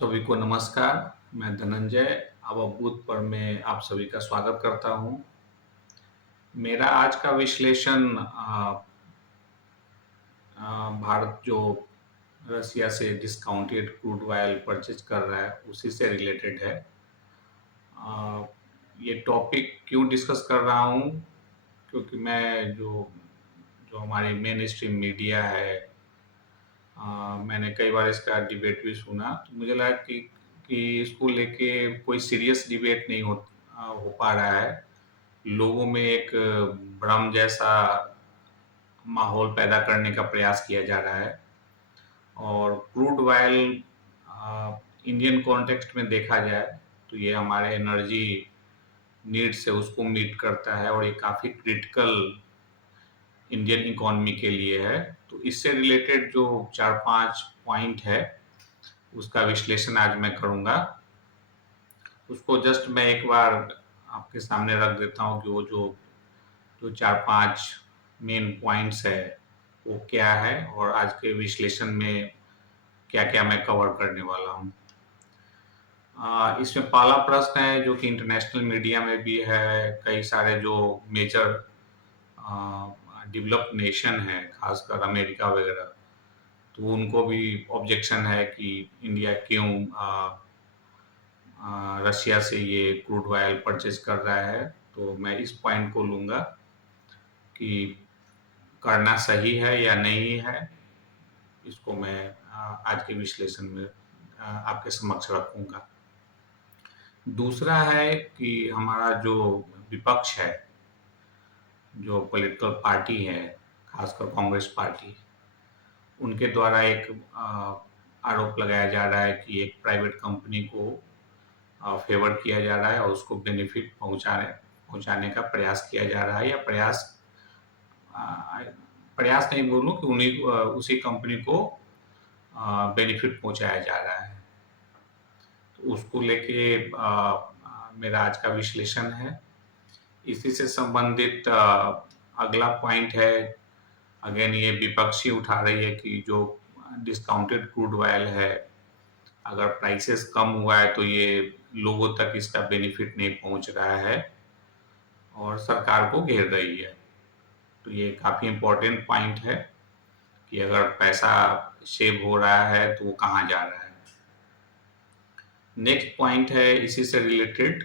सभी को नमस्कार। मैं धनंजय अवबूत पर मैं आप सभी का स्वागत करता हूं। मेरा आज का विश्लेषण भारत जो रसिया से डिस्काउंटेड क्रूड ऑयल परचेज कर रहा है उसी से रिलेटेड है। अ, ये टॉपिक क्यों डिस्कस कर रहा हूं, क्योंकि मैं जो जो हमारी मेन स्ट्रीम मीडिया है, मैंने कई बार इसका डिबेट भी सुना, तो मुझे लगा कि इसको लेके कोई सीरियस डिबेट नहीं हो पा रहा है। लोगों में एक भ्रम जैसा माहौल पैदा करने का प्रयास किया जा रहा है। और क्रूड ऑयल इंडियन कॉन्टेक्स्ट में देखा जाए तो ये हमारे एनर्जी नीड्स है उसको मीट करता है, और ये काफ़ी क्रिटिकल इंडियन इकोनॉमी के लिए है। तो इससे रिलेटेड जो 4-5 पॉइंट है उसका विश्लेषण आज मैं करूंगा। उसको जस्ट मैं एक बार आपके सामने रख देता हूँ कि वो जो जो 4-5 मेन पॉइंट्स है वो क्या है, और आज के विश्लेषण में क्या क्या मैं कवर करने वाला हूँ। इसमें पहला प्रश्न है जो कि इंटरनेशनल मीडिया में भी है, कई सारे जो मेजर डेवलप्ड नेशन है खासकर अमेरिका वगैरह, तो उनको भी ऑब्जेक्शन है कि इंडिया क्यों रशिया से ये क्रूड ऑयल परचेज कर रहा है। तो मैं इस पॉइंट को लूँगा कि करना सही है या नहीं है। इसको मैं आज के विश्लेषण में आपके समक्ष रखूँगा। दूसरा है कि हमारा जो विपक्ष है, जो पॉलिटिकल पार्टी है, खासकर कांग्रेस पार्टी, उनके द्वारा एक आरोप लगाया जा रहा है कि एक प्राइवेट कंपनी को फेवर किया जा रहा है और उसको बेनिफिट पहुंचाने का प्रयास किया जा रहा है, या प्रयास नहीं बोलूं कि उसी कंपनी को बेनिफिट पहुंचाया जा रहा है। तो उसको लेके मेरा आज का विश्लेषण है। इसी से संबंधित अगला पॉइंट है, अगेन ये विपक्षी उठा रही है कि जो डिस्काउंटेड क्रूड ऑयल है, अगर प्राइसेस कम हुआ है तो ये लोगों तक इसका बेनिफिट नहीं पहुंच रहा है और सरकार को घेर रही है। तो ये काफ़ी इम्पोर्टेंट पॉइंट है कि अगर पैसा सेव हो रहा है तो वो कहाँ जा रहा है। नेक्स्ट पॉइंट है इसी से रिलेटेड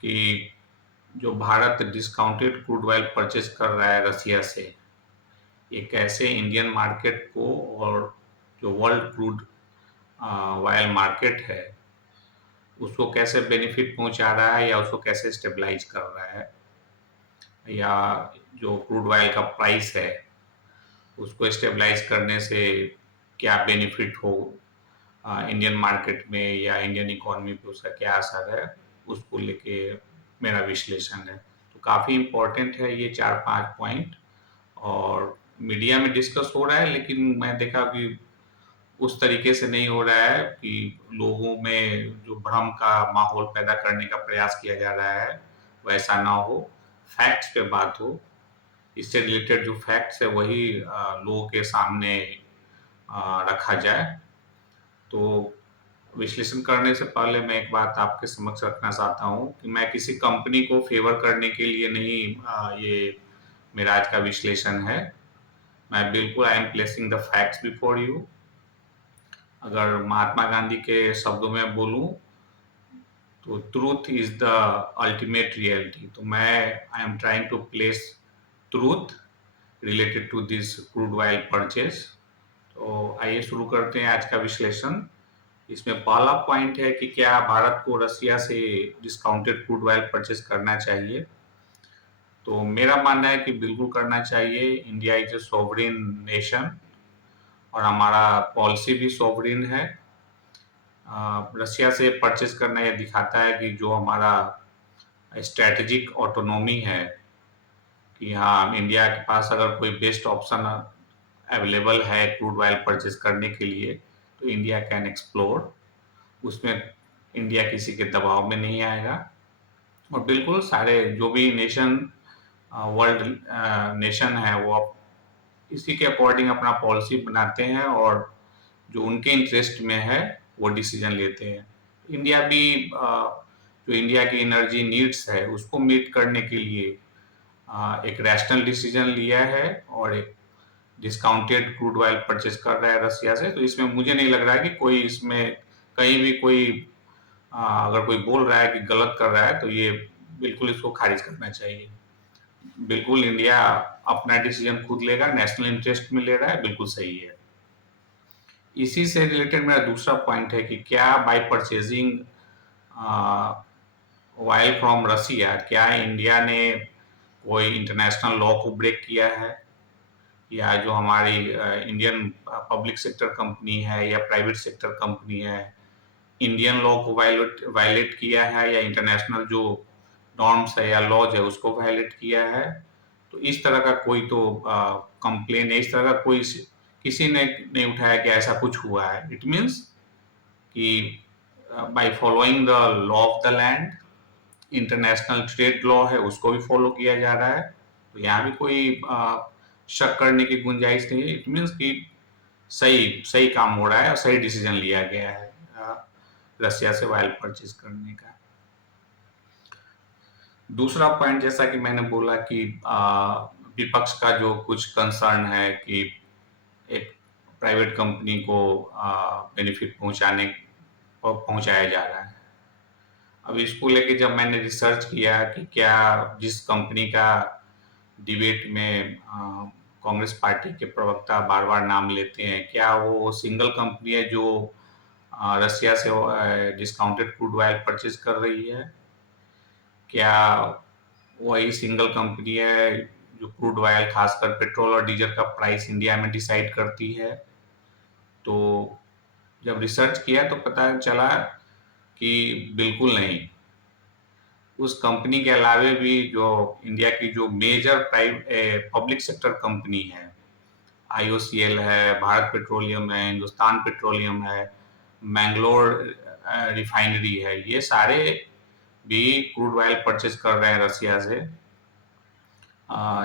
कि जो Bharat discounted crude oil purchase कर रहा है रसिया से, ये कैसे इंडियन मार्केट को और जो वर्ल्ड क्रूड ऑयल मार्केट है उसको कैसे बेनिफिट पहुंचा रहा है, या उसको कैसे स्टेबलाइज कर रहा है, या जो क्रूड ऑयल का प्राइस है उसको स्टेबलाइज करने से क्या बेनिफिट हो इंडियन मार्केट में या इंडियन इकोनॉमी पे उसका क्या असर है, उसको लेके मेरा विश्लेषण है। तो काफ़ी इम्पोर्टेंट है ये 4-5 पॉइंट, और मीडिया में डिस्कस हो रहा है, लेकिन मैं देखा कि उस तरीके से नहीं हो रहा है कि लोगों में जो भ्रम का माहौल पैदा करने का प्रयास किया जा रहा है वैसा ना हो, फैक्ट्स पे बात हो। इससे रिलेटेड जो फैक्ट्स है वही लोगों के सामने रखा जाए। तो विश्लेषण करने से पहले मैं एक बात आपके समक्ष रखना चाहता हूँ कि मैं किसी कंपनी को फेवर करने के लिए नहीं ये मेरा आज का विश्लेषण है। मैं बिल्कुल I am placing the facts before you. अगर महात्मा गांधी के शब्दों में बोलूं तो truth is the ultimate reality. तो मैं I am trying to place truth related to this crude oil purchase. तो आइए शुरू करते हैं आज का विश्लेषण। इसमें पहला पॉइंट है कि क्या भारत को रसिया से डिस्काउंटेड क्रूड ऑयल परचेज करना चाहिए। तो मेरा मानना है कि बिल्कुल करना चाहिए। India is a sovereign nation और हमारा पॉलिसी भी सॉवरेन है। रसिया से परचेज करना यह दिखाता है कि जो हमारा स्ट्रेटेजिक ऑटोनॉमी है, कि हाँ इंडिया के पास अगर कोई बेस्ट ऑप्शन अवेलेबल है क्रूड ऑयल परचेज करने के लिए तो इंडिया कैन एक्सप्लोर। उसमें इंडिया किसी के दबाव में नहीं आएगा। और बिल्कुल सारे जो भी नेशन वर्ल्ड नेशन है वो इसी के अकॉर्डिंग अपना पॉलिसी बनाते हैं, और जो उनके इंटरेस्ट में है वो डिसीजन लेते हैं। इंडिया भी जो इंडिया की एनर्जी नीड्स है उसको मीट करने के लिए एक रैशनल डिसीजन लिया है और एक डिस्काउंटेड क्रूड ऑयल परचेज कर रहा है रसिया से। तो इसमें मुझे नहीं लग रहा है कि कोई इसमें कहीं भी कोई अगर कोई बोल रहा है कि गलत कर रहा है तो ये बिल्कुल इसको खारिज करना चाहिए। बिल्कुल इंडिया अपना डिसीजन खुद लेगा, नेशनल इंटरेस्ट में ले रहा है, बिल्कुल सही है। इसी से रिलेटेड मेरा दूसरा पॉइंट है कि क्या बाय परचेजिंग ऑयल फ्रॉम रसिया क्या इंडिया ने कोई इंटरनेशनल लॉ को ब्रेक किया है, या जो हमारी इंडियन पब्लिक सेक्टर कंपनी है या प्राइवेट सेक्टर कंपनी है इंडियन लॉ को वायलेट किया है या इंटरनेशनल जो नॉर्म्स है या लॉज है उसको वायलेट किया है। तो इस तरह का कोई तो कंप्लेन है, इस तरह का कोई किसी ने नहीं उठाया कि ऐसा कुछ हुआ है। इट मीन्स कि by following the law of the land, international trade law है उसको भी फॉलो किया जा रहा है। तो यहाँ भी कोई शक करने की गुंजाइश नहीं है। इट मीन्स कि सही सही काम हो रहा है और सही डिसीजन लिया गया है रसिया से ऑयल परचेज करने का। दूसरा पॉइंट, जैसा कि मैंने बोला कि विपक्ष का जो कुछ कंसर्न है कि एक प्राइवेट कंपनी को बेनिफिट पहुंचाया जा रहा है। अब इसको लेके जब मैंने रिसर्च किया कि क्या जिस कंपनी का डिबेट में कांग्रेस पार्टी के प्रवक्ता बार बार नाम लेते हैं, क्या वो सिंगल कंपनी है जो रसिया से डिस्काउंटेड क्रूड ऑयल परचेज कर रही है, क्या वही सिंगल कंपनी है जो क्रूड ऑयल खासकर पेट्रोल और डीजल का प्राइस इंडिया में डिसाइड करती है। तो जब रिसर्च किया तो पता चला कि बिल्कुल नहीं। उस कंपनी के अलावे भी जो इंडिया की जो मेजर पब्लिक सेक्टर कंपनी है, IOCL है, भारत पेट्रोलियम है, हिंदुस्तान पेट्रोलियम है, मैंगलोर रिफाइनरी है, ये सारे भी क्रूड ऑयल परचेज कर रहे हैं रसिया से।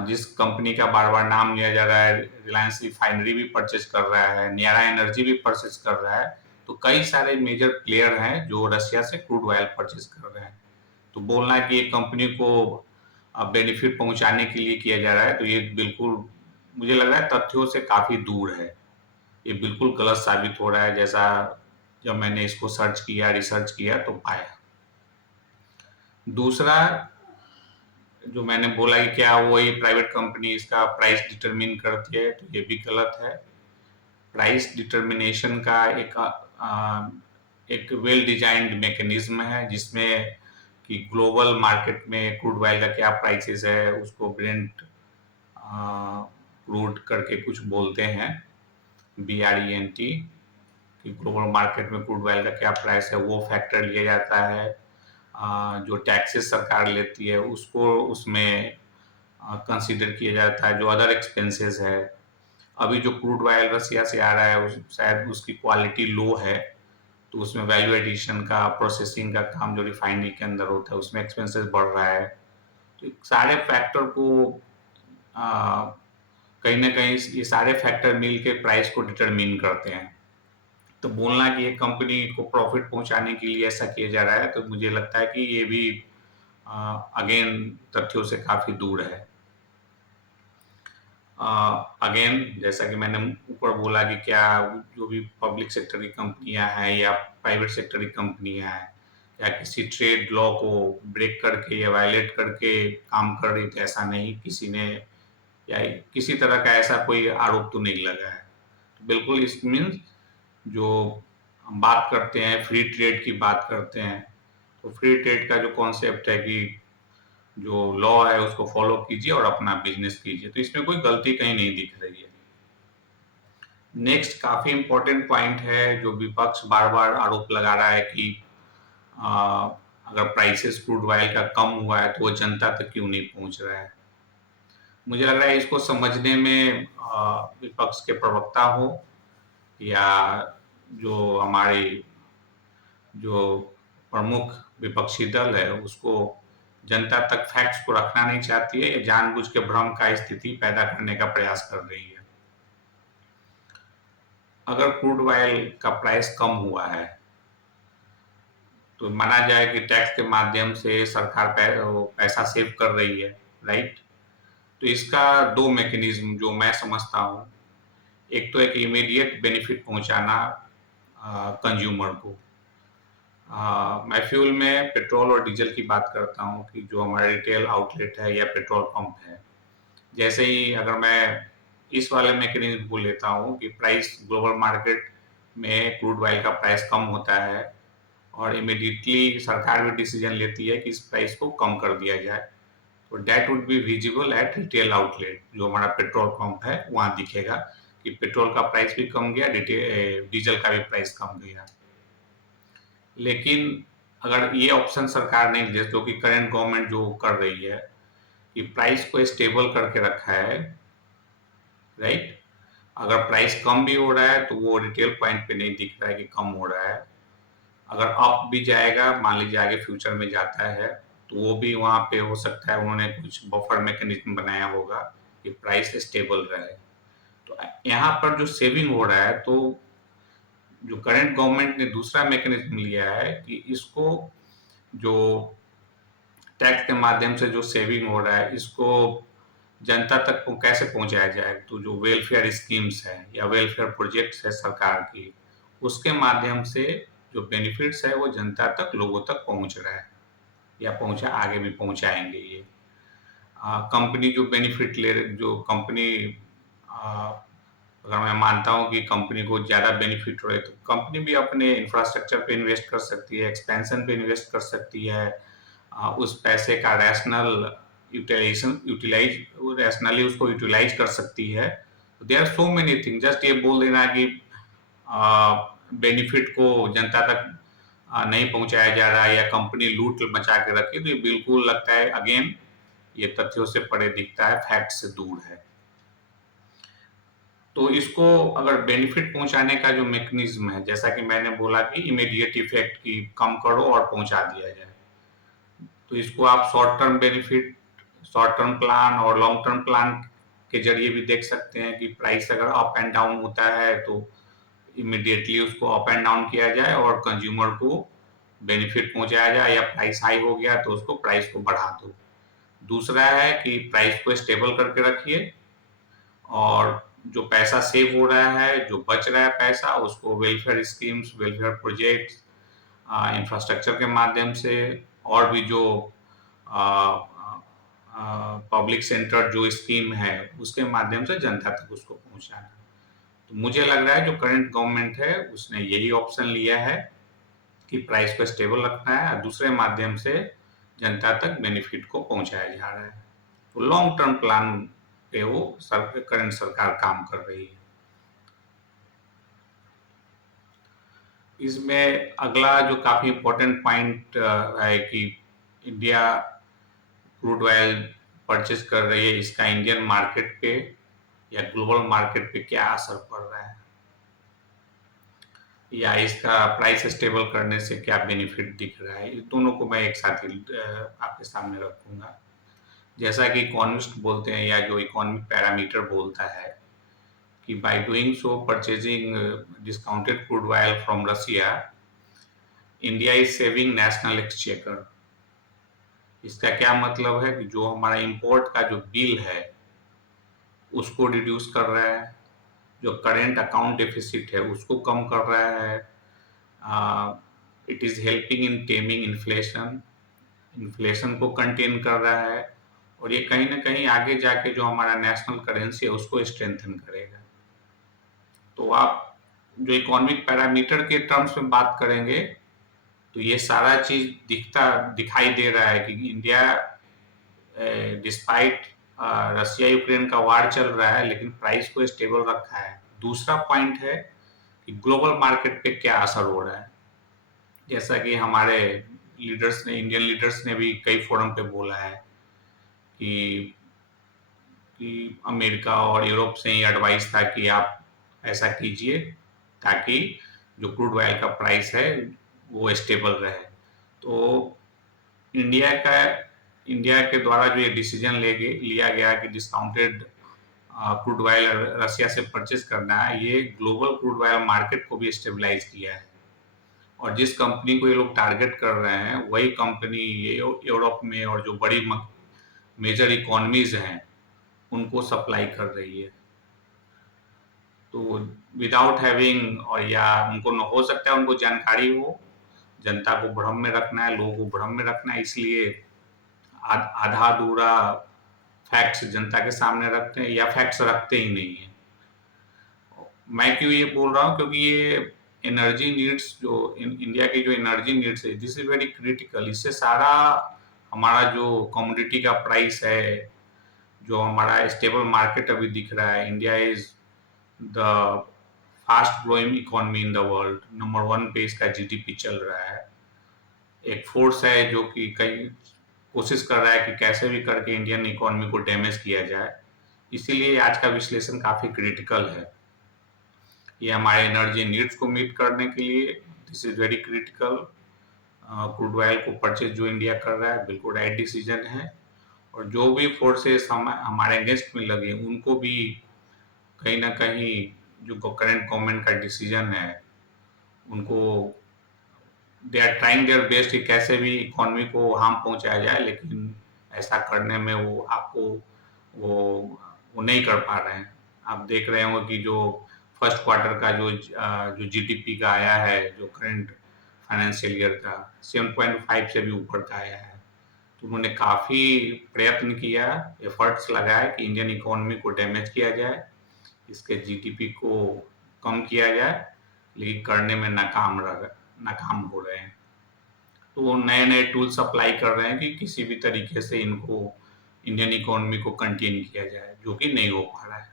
जिस कंपनी का बार बार नाम लिया जा रहा है, रिलायंस रिफाइनरी भी परचेज कर रहा है, नियारा एनर्जी भी परचेज कर रहा है। तो कई सारे मेजर प्लेयर हैं जो रसिया से क्रूड ऑयल परचेज कर रहे हैं। तो बोलना कि एक कंपनी को बेनिफिट पहुंचाने के लिए किया जा रहा है, तो ये बिल्कुल मुझे लग रहा है तथ्यों से काफी दूर है। ये बिल्कुल गलत साबित हो रहा है, जैसा जब मैंने इसको रिसर्च किया तो पाया। दूसरा जो मैंने बोला कि क्या वही प्राइवेट कंपनी इसका प्राइस डिटरमिन करती है, तो ये भी गलत है। प्राइस डिटरमिनेशन का एक वेल डिजाइंड मैकेनिज्म है जिसमें कि ग्लोबल मार्केट में क्रूड ऑयल का क्या प्राइसेस है उसको ब्रेंट क्रूड करके कुछ बोलते हैं, BRENT, कि ग्लोबल मार्केट में क्रूड ऑयल का क्या प्राइस है वो फैक्टर लिया जाता है। जो टैक्सेस सरकार लेती है उसको उसमें कंसीडर किया जाता है, जो अदर एक्सपेंसेस है। अभी जो क्रूड ऑयल रसिया से आ रहा है शायद उसकी क्वालिटी लो है, तो उसमें वैल्यू एडिशन का प्रोसेसिंग का काम जो रिफाइनरी के अंदर होता है उसमें एक्सपेंसेस बढ़ रहा है। तो सारे फैक्टर को कहीं ना कहीं ये सारे फैक्टर मिल के प्राइस को डिटरमिन करते हैं। तो बोलना कि एक कंपनी को प्रॉफिट पहुंचाने के लिए ऐसा किया जा रहा है, तो मुझे लगता है कि ये भी अगेन तथ्यों से काफी दूर है। अगेन जैसा कि मैंने ऊपर बोला कि क्या जो भी पब्लिक सेक्टर की कंपनियां हैं या प्राइवेट सेक्टर की कंपनियां हैं या किसी ट्रेड लॉ को ब्रेक करके या वायलेट करके काम कर रही, तो ऐसा नहीं किसी ने या किसी तरह का ऐसा कोई आरोप तो नहीं लगा है। तो बिल्कुल इस मीन्स जो हम बात करते हैं फ्री ट्रेड की बात करते हैं, तो फ्री ट्रेड का जो कॉन्सेप्ट है कि जो लॉ है उसको फॉलो कीजिए और अपना बिजनेस कीजिए, तो इसमें कोई गलती कहीं नहीं दिख रही है। नेक्स्ट काफी इंपॉर्टेंट पॉइंट है जो विपक्ष बार बार आरोप लगा रहा है कि अगर प्राइसेस क्रूड ऑयल का कम हुआ है तो वो जनता तक क्यों नहीं पहुंच रहा है। मुझे लग रहा है इसको समझने में विपक्ष के प्रवक्ता हो या जो हमारी जो प्रमुख विपक्षी दल है उसको जनता तक फैक्ट्स को रखना नहीं चाहती है, या जानबूझ के भ्रम का स्थिति पैदा करने का प्रयास कर रही है। अगर क्रूड ऑयल का प्राइस कम हुआ है तो माना जाए कि टैक्स के माध्यम से सरकार पैसा सेव कर रही है, राइट? तो इसका दो मैकेनिज्म जो मैं समझता हूँ, एक तो एक इमीडिएट बेनिफिट पहुंचाना कंज्यूमर को। मैं फ्यूल में पेट्रोल और डीजल की बात करता हूँ कि जो हमारा रिटेल आउटलेट है या पेट्रोल पंप है, जैसे ही अगर मैं इस वाले मैकेनिज्म को लेता हूँ कि प्राइस ग्लोबल मार्केट में क्रूड ऑयल का प्राइस कम होता है और इमीडिएटली सरकार भी डिसीजन लेती है कि इस प्राइस को कम कर दिया जाए, तो that would be visible at retail outlet, जो हमारा पेट्रोल पंप है वहां दिखेगा कि पेट्रोल का प्राइस भी कम गया, डीजल का भी प्राइस कम गया। लेकिन अगर ये ऑप्शन सरकार नहीं दे, जो कि करंट गवर्नमेंट जो कर रही है कि प्राइस को स्टेबल करके रखा है, राइट? अगर प्राइस कम भी हो रहा है तो वो रिटेल पॉइंट पे नहीं दिख रहा है कि कम हो रहा है। अगर अप भी जाएगा, मान लीजिए आगे फ्यूचर में जाता है, तो वो भी वहां पे हो सकता है उन्होंने कुछ बफर मैकेनिज्म बनाया होगा कि प्राइस स्टेबल रहे। तो यहाँ पर जो सेविंग हो रहा है, तो जो करंट गवर्नमेंट ने दूसरा मैकेनिज्म लिया है कि इसको जो टैक्स के माध्यम से जो सेविंग हो रहा है, इसको जनता तक को कैसे पहुंचाया जाए। तो जो वेलफेयर स्कीम्स है या वेलफेयर प्रोजेक्ट्स है सरकार की, उसके माध्यम से जो बेनिफिट्स है वो जनता तक, लोगों तक पहुंच रहा है या पहुंचा, आगे भी पहुंचाएंगे ये। कंपनी जो बेनिफिट ले रहे, जो कंपनी, अगर मैं मानता हूं कि कंपनी को ज्यादा बेनिफिट हो रहे, तो कंपनी भी अपने इंफ्रास्ट्रक्चर पे इन्वेस्ट कर सकती है, एक्सपेंशन पे इन्वेस्ट कर सकती है, उस पैसे का यूटिलाइज रैशनली उसको यूटिलाइज कर सकती है। There are so many thing, just ये बोल देना कि बेनिफिट को जनता तक नहीं पहुंचाया जा रहा है या कंपनी लूट मचा के रखी, तो ये बिल्कुल लगता है अगेन ये तथ्यों से परे दिखता है, फैक्ट से दूर है। तो इसको अगर बेनिफिट पहुंचाने का जो मैकेनिज्म है, जैसा कि मैंने बोला कि इमीडिएट इफेक्ट की कम करो और पहुंचा दिया जाए, तो इसको आप short term benefit, short term plan और लॉन्ग टर्म प्लान के जरिए भी देख सकते हैं कि प्राइस अगर अप एंड डाउन होता है तो इमीडिएटली उसको अप एंड डाउन किया जाए और कंज्यूमर को बेनिफिट पहुंचाया जाए, या प्राइस हाई हो गया तो उसको प्राइस को बढ़ा दो। दूसरा है कि प्राइस को स्टेबल करके रखिए और जो पैसा सेव हो रहा है, जो बच रहा है पैसा, उसको welfare schemes, welfare projects, infrastructure के माध्यम से और भी जो पब्लिक सेंटर जो स्कीम है उसके माध्यम से जनता तक उसको पहुंचाना। तो मुझे लग रहा है जो करंट गवर्नमेंट है उसने यही ऑप्शन लिया है कि प्राइस को स्टेबल रखना है और दूसरे माध्यम से जनता तक बेनिफिट को पहुंचाया जा रहा है। तो लॉन्ग टर्म प्लान पे वो करंट सरकार काम कर रही है। इसमें अगला जो काफी इम्पोर्टेंट पॉइंट है कि इंडिया क्रूड ऑयल परचेज कर रही है, इसका इंडियन मार्केट पे या ग्लोबल मार्केट पे क्या असर पड़ रहा है, या इसका प्राइस स्टेबल करने से क्या बेनिफिट दिख रहा है। इस दोनों को मैं एक साथ ही आपके सामने रखूंगा। जैसा कि इकोनॉमिस्ट बोलते हैं या जो इकोनॉमिक पैरामीटर बोलता है कि by doing so purchasing discounted crude oil from Russia, India is saving national exchequer. इसका क्या मतलब है कि जो हमारा इंपोर्ट का जो बिल है उसको रिड्यूस कर रहा है, जो करेंट अकाउंट डेफिसिट है उसको कम कर रहा है, it is helping in taming inflation, inflation को कंटेन कर रहा है, और ये कहीं ना कहीं आगे जाके जो हमारा नेशनल करेंसी है उसको स्ट्रेंथन करेगा। तो आप जो इकोनॉमिक पैरामीटर के टर्म्स में बात करेंगे तो ये सारा चीज दिखाई दे रहा है कि इंडिया डिस्पाइट रसिया यूक्रेन का वार चल रहा है लेकिन प्राइस को स्टेबल रखा है। दूसरा पॉइंट है कि ग्लोबल मार्केट पे क्या असर हो रहा है। जैसा कि हमारे लीडर्स ने, इंडियन लीडर्स ने भी कई फोरम पे बोला है कि अमेरिका और यूरोप से ही एडवाइस था कि आप ऐसा कीजिए ताकि जो क्रूड ऑयल का प्राइस है वो स्टेबल रहे। तो इंडिया के द्वारा जो ये डिसीजन लिया गया कि डिस्काउंटेड क्रूड ऑयल रसिया से परचेज करना है, ये ग्लोबल क्रूड ऑयल मार्केट को भी स्टेबलाइज किया है और जिस कंपनी को ये लोग टारगेट कर रहे हैं वही कंपनी यूरोप में और जो बड़ी मेजर इकोनॉमीज हैं उनको सप्लाई कर रही है। तो विदाउट हैविंग, और या उनको न हो सकता है उनको जानकारी हो, जनता को भ्रम में रखना है, लोगों को भ्रम में रखना है, इसलिए आधा अधूरा फैक्ट्स जनता के सामने रखते हैं या फैक्ट्स रखते ही नहीं है। मैं क्यों ये बोल रहा हूँ, क्योंकि ये एनर्जी नीड्स जो इंडिया की जो एनर्जी नीड्स है, दिस इज वेरी क्रिटिकल। इससे सारा हमारा जो कमोडिटी का प्राइस है, जो हमारा स्टेबल मार्केट अभी दिख रहा है, India is the fast growing economy in the world, number 1 पे इसका जीडीपी चल रहा है। एक फोर्स है जो कि कई कोशिश कर रहा है कि कैसे भी करके इंडियन इकोनॉमी को डैमेज किया जाए। इसीलिए आज का विश्लेषण काफी क्रिटिकल है। ये हमारे एनर्जी नीड्स को मीट करने के लिए this is very critical. Crude oil को परचेज जो इंडिया कर रहा है बिल्कुल राइट डिसीजन है। और जो भी फोर्सेस हमारे अगेंस्ट में लगे उनको भी कहीं ना कहीं जो करंट गवर्नमेंट का डिसीजन है उनको they are trying their best कि कैसे भी इकोनॉमी को हार्म पहुंचाया जाए, लेकिन ऐसा करने में वो आपको वो नहीं कर पा रहे हैं। आप देख रहे होंगे कि जो फर्स्ट क्वार्टर का जो जीडीपी का आया है, जो करंट फाइनेंशियल ईयर का 7.5 से भी ऊपर का आया है। तो उन्होंने काफ़ी प्रयत्न किया, एफर्ट्स लगाए कि इंडियन इकोनॉमी को डैमेज किया जाए, इसके जीडीपी को कम किया जाए, लेकिन करने में नाकाम हो रहे हैं। तो वो नए नए टूल्स अप्लाई कर रहे हैं कि किसी भी तरीके से इनको इंडियन इकोनॉमी को कंटेन किया जाए, जो कि नहीं हो पा रहा है।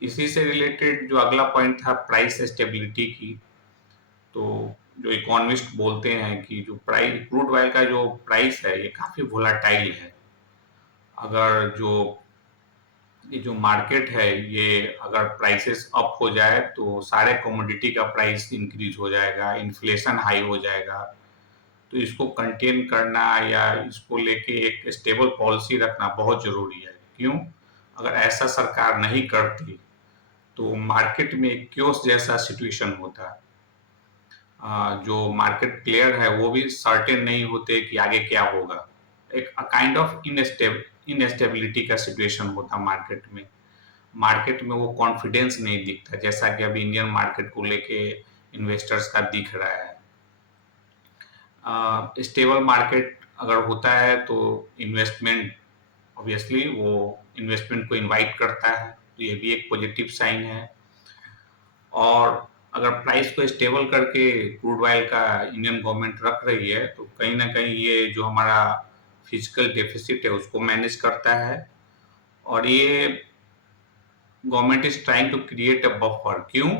इसी से रिलेटेड जो अगला पॉइंट था प्राइस स्टेबिलिटी की, तो जो इकोनॉमिस्ट बोलते हैं कि जो प्राइस क्रूड ऑयल का जो प्राइस है ये काफ़ी वोलाटाइल है। अगर ये जो मार्केट है ये अगर प्राइसेस अप हो जाए तो सारे कमोडिटी का प्राइस इंक्रीज हो जाएगा, इन्फ्लेशन हाई हो जाएगा। तो इसको कंटेन करना या इसको लेके एक स्टेबल पॉलिसी रखना बहुत जरूरी है। क्यों? अगर ऐसा सरकार नहीं करती तो मार्केट में क्योस जैसा सिचुएशन होता। जो मार्केट प्लेयर है वो भी सर्टेन नहीं होते कि आगे क्या होगा। एक काइंड ऑफ इनस्टेबिलिटी का सिचुएशन होता मार्केट में। मार्केट में वो कॉन्फिडेंस नहीं दिखता जैसा कि अभी इंडियन मार्केट को लेके इन्वेस्टर्स का दिख रहा है। स्टेबल मार्केट अगर होता है तो इन्वेस्टमेंट ऑब्वियसली वो इन्वेस्टमेंट को इनवाइट करता है, तो ये भी एक पॉजिटिव साइन है। और अगर प्राइस को स्टेबल करके क्रूड ऑयल का इंडियन गवर्नमेंट रख रही है तो कहीं ना कहीं ये जो हमारा फिजिकल डेफिसिट है उसको मैनेज करता है। और ये government is trying to create a buffer. क्यों?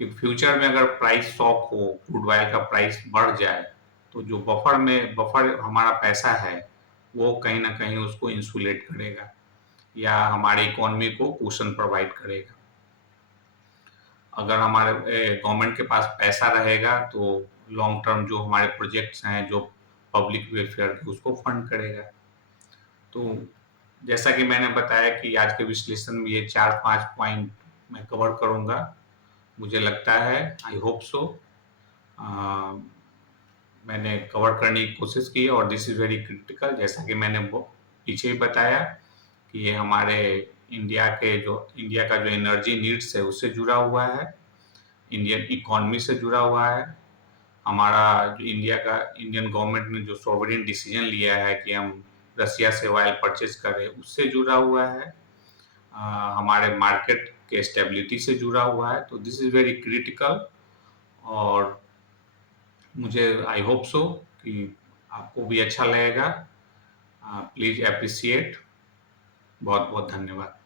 कि फ्यूचर में अगर प्राइस शॉक हो, क्रूड ऑयल का प्राइस बढ़ जाए, तो जो बफर हमारा पैसा है वो कहीं ना कहीं उसको इंसुलेट करेगा या हमारे इकोनॉमी को कुशन प्रोवाइड करेगा। अगर हमारे गवर्नमेंट के पास पैसा रहेगा तो लॉन्ग टर्म जो हमारे प्रोजेक्ट्स हैं जो पब्लिक वेलफेयर के उसको फंड करेगा। तो जैसा कि मैंने बताया कि आज के विश्लेषण में ये 4-5 पॉइंट मैं कवर करूंगा। मुझे लगता है, आई होप सो, मैंने कवर करने की कोशिश की और दिस इज वेरी क्रिटिकल। जैसा कि मैंने पीछे ही बताया कि ये हमारे इंडिया का जो एनर्जी नीड्स है उससे जुड़ा हुआ है, इंडियन इकोनॉमी से जुड़ा हुआ है। हमारा जो इंडियन गवर्नमेंट ने जो सॉवरेन डिसीजन लिया है कि हम रसिया से ऑयल परचेज करें उससे जुड़ा हुआ है, हमारे मार्केट के स्टेबिलिटी से जुड़ा हुआ है। तो दिस इज वेरी क्रिटिकल और मुझे आई होप सो कि आपको भी अच्छा लगेगा। Please appreciate. बहुत बहुत धन्यवाद।